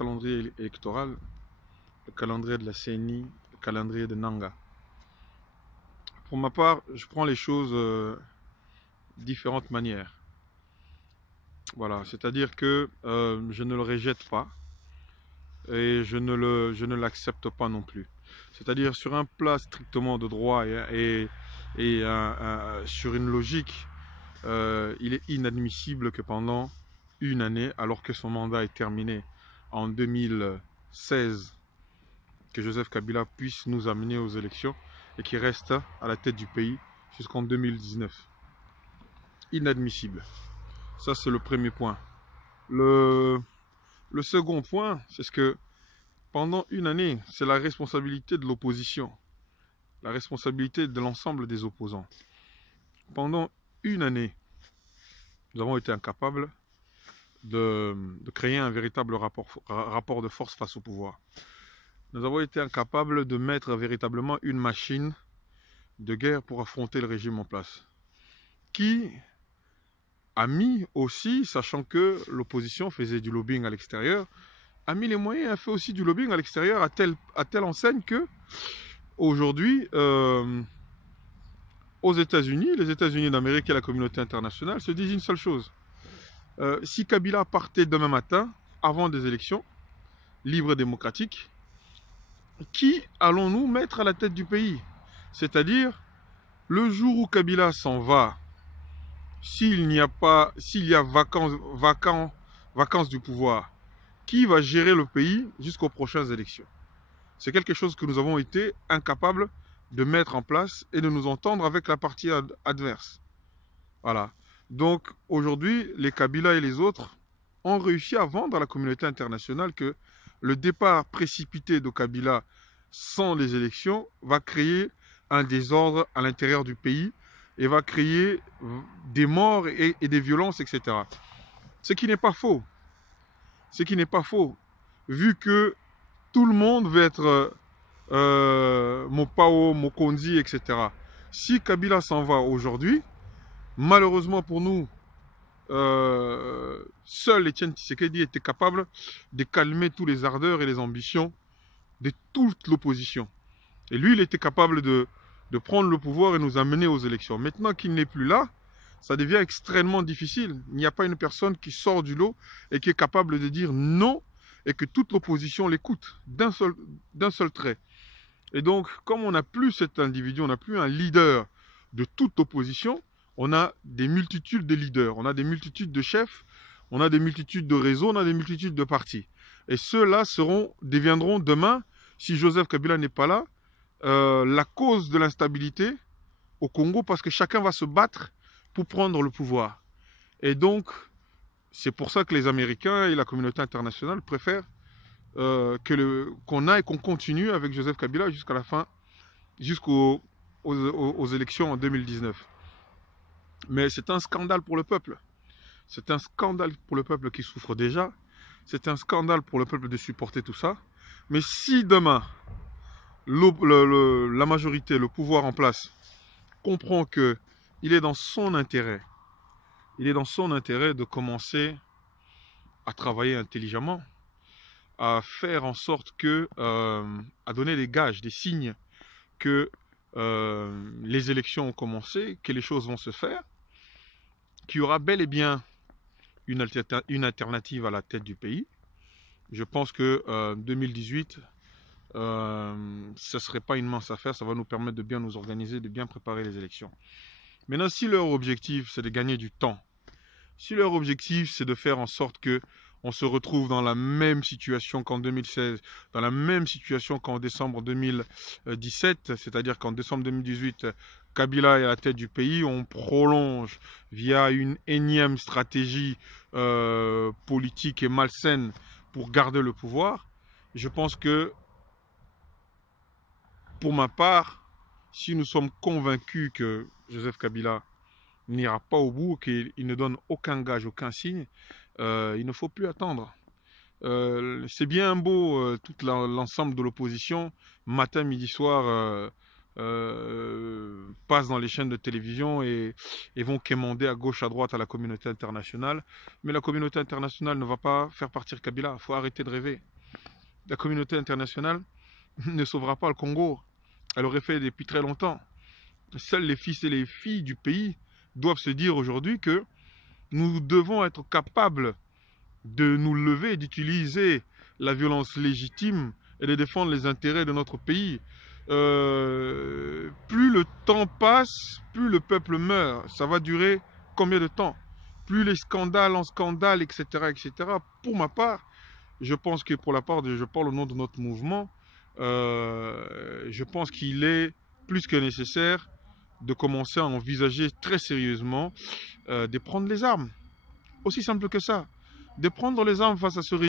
calendrier électoral, le calendrier de la CENI, le calendrier de Nanga. Pour ma part, je prends les choses de différentes manières. Voilà, c'est-à-dire que je ne le rejette pas et je ne l'accepte pas non plus. C'est-à-dire sur un plat strictement de droit sur une logique, il est inadmissible que pendant une année, alors que son mandat est terminé en 2016, que Joseph Kabila puisse nous amener aux élections et qu'il reste à la tête du pays jusqu'en 2019. Inadmissible. Ça, c'est le premier point. Le second point, c'est ce que pendant une année, c'est la responsabilité de l'opposition, la responsabilité de l'ensemble des opposants. Pendant une année, nous avons été incapables de créer un véritable rapport de force face au pouvoir. Nous avons été incapables de mettre véritablement une machine de guerre pour affronter le régime en place, qui a mis aussi, sachant que l'opposition faisait du lobbying à l'extérieur, a mis les moyens, a fait aussi du lobbying à l'extérieur à telle enseigne que aujourd'hui, aux États-Unis, les États-Unis d'Amérique et la communauté internationale se disent une seule chose. Si Kabila partait demain matin, avant des élections libres et démocratiques, qui allons-nous mettre à la tête du pays? C'est-à-dire, le jour où Kabila s'en va, s'il y a vacances du pouvoir, qui va gérer le pays jusqu'aux prochaines élections? C'est quelque chose que nous avons été incapables de mettre en place et de nous entendre avec la partie adverse. Voilà. Donc aujourd'hui, les Kabila et les autres ont réussi à vendre à la communauté internationale que le départ précipité de Kabila sans les élections va créer un désordre à l'intérieur du pays et va créer des morts et des violences, etc. Ce qui n'est pas faux. Ce qui n'est pas faux. Vu que tout le monde veut être Mopao, Mokonzi, etc. Si Kabila s'en va aujourd'hui, malheureusement pour nous, seul Etienne Tshisekedi était capable de calmer tous les ardeurs et les ambitions de toute l'opposition. Et lui, il était capable de prendre le pouvoir et nous amener aux élections. Maintenant qu'il n'est plus là, ça devient extrêmement difficile. Il n'y a pas une personne qui sort du lot et qui est capable de dire non et que toute l'opposition l'écoute d'un seul trait. Et donc, comme on n'a plus cet individu, on n'a plus un leader de toute l'opposition, on a des multitudes de leaders, on a des multitudes de chefs, on a des multitudes de réseaux, on a des multitudes de partis. Et ceux-là deviendront demain, si Joseph Kabila n'est pas là, la cause de l'instabilité au Congo, parce que chacun va se battre pour prendre le pouvoir. Et donc, c'est pour ça que les Américains et la communauté internationale préfèrent qu'on aille, qu'on continue avec Joseph Kabila jusqu'à la fin, jusqu'aux élections en 2019. Mais c'est un scandale pour le peuple. C'est un scandale pour le peuple qui souffre déjà. C'est un scandale pour le peuple de supporter tout ça. Mais si demain, la majorité, le pouvoir en place, comprend qu'il est dans son intérêt, de commencer à travailler intelligemment, à faire en sorte que, à donner des gages, des signes que les élections ont commencé, que les choses vont se faire, qu'il y aura bel et bien une alternative à la tête du pays. Je pense que 2018, ce ne serait pas une mince affaire, ça va nous permettre de bien nous organiser, de bien préparer les élections. Maintenant, si leur objectif, c'est de gagner du temps, si leur objectif, c'est de faire en sorte que on se retrouve dans la même situation qu'en 2016, dans la même situation qu'en décembre 2017, c'est-à-dire qu'en décembre 2018, Kabila est à la tête du pays, on prolonge via une énième stratégie politique et malsaine pour garder le pouvoir. Je pense que, pour ma part, si nous sommes convaincus que Joseph Kabila n'ira pas au bout, qu'il ne donne aucun gage, aucun signe, il ne faut plus attendre. C'est bien beau, tout l'ensemble de l'opposition, matin, midi, soir, passent dans les chaînes de télévision et vont quémander à gauche, à droite à la communauté internationale. Mais la communauté internationale ne va pas faire partir Kabila. Il faut arrêter de rêver. la communauté internationale ne sauvera pas le Congo. Elle aurait fait depuis très longtemps. Seuls les fils et les filles du pays doivent se dire aujourd'hui que nous devons être capables de nous lever, d'utiliser la violence légitime et de défendre les intérêts de notre pays. Plus le temps passe, plus le peuple meurt. Ça va durer combien de temps? Plus les scandales en scandale, etc., etc. Pour ma part, je pense que pour la part je parle au nom de notre mouvement, je pense qu'il est plus que nécessaire de commencer à envisager très sérieusement de prendre les armes. Aussi simple que ça. De prendre les armes face à ce régime.